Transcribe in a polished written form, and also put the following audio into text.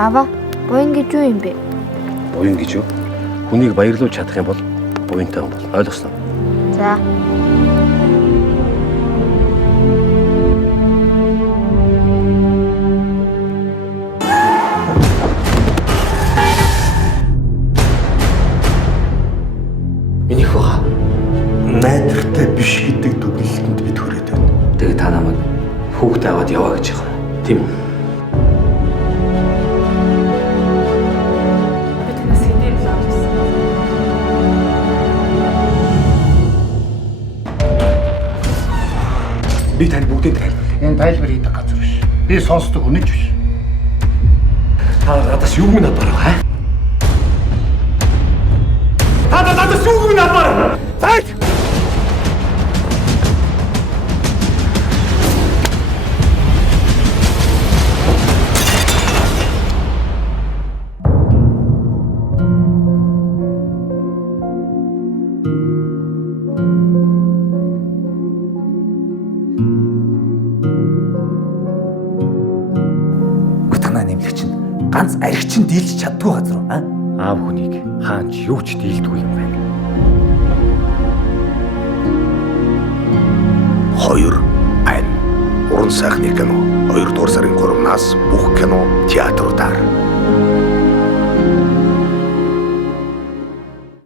Аваа, буян гэж юу юм бэ? Буян гэж юу? Хүнийг баярлуулж чадах юм бол буянтай хүн бол ойлгосноо. За. Минийх бага. Найдвартай биш гэдэг дүгнэлтэнд бид хүрээд байна. Тэгээ та намайг хүүхдээ аваад яваа гэж байгаа. Тийм үү? Би танаас хэдийн л авчихсан. Би танд бүгдийг тайлбарлая. Энэ тайлбар хийдэг газар биш. Би сонсдог үнэж биш. Та надаас юу минь аваар байгаа? Та надаас юу минь аваар? Зайд! Утгана нэмлэгч нь ганц аригчин дийлж чаддгүй газар уу? Аав хүнийг хаанч юу ч дийлдэггүй юм байна. Хоёр айн. Уран сайхны кино 2 дугаар сарын 3-наас бүх кино театруудаар.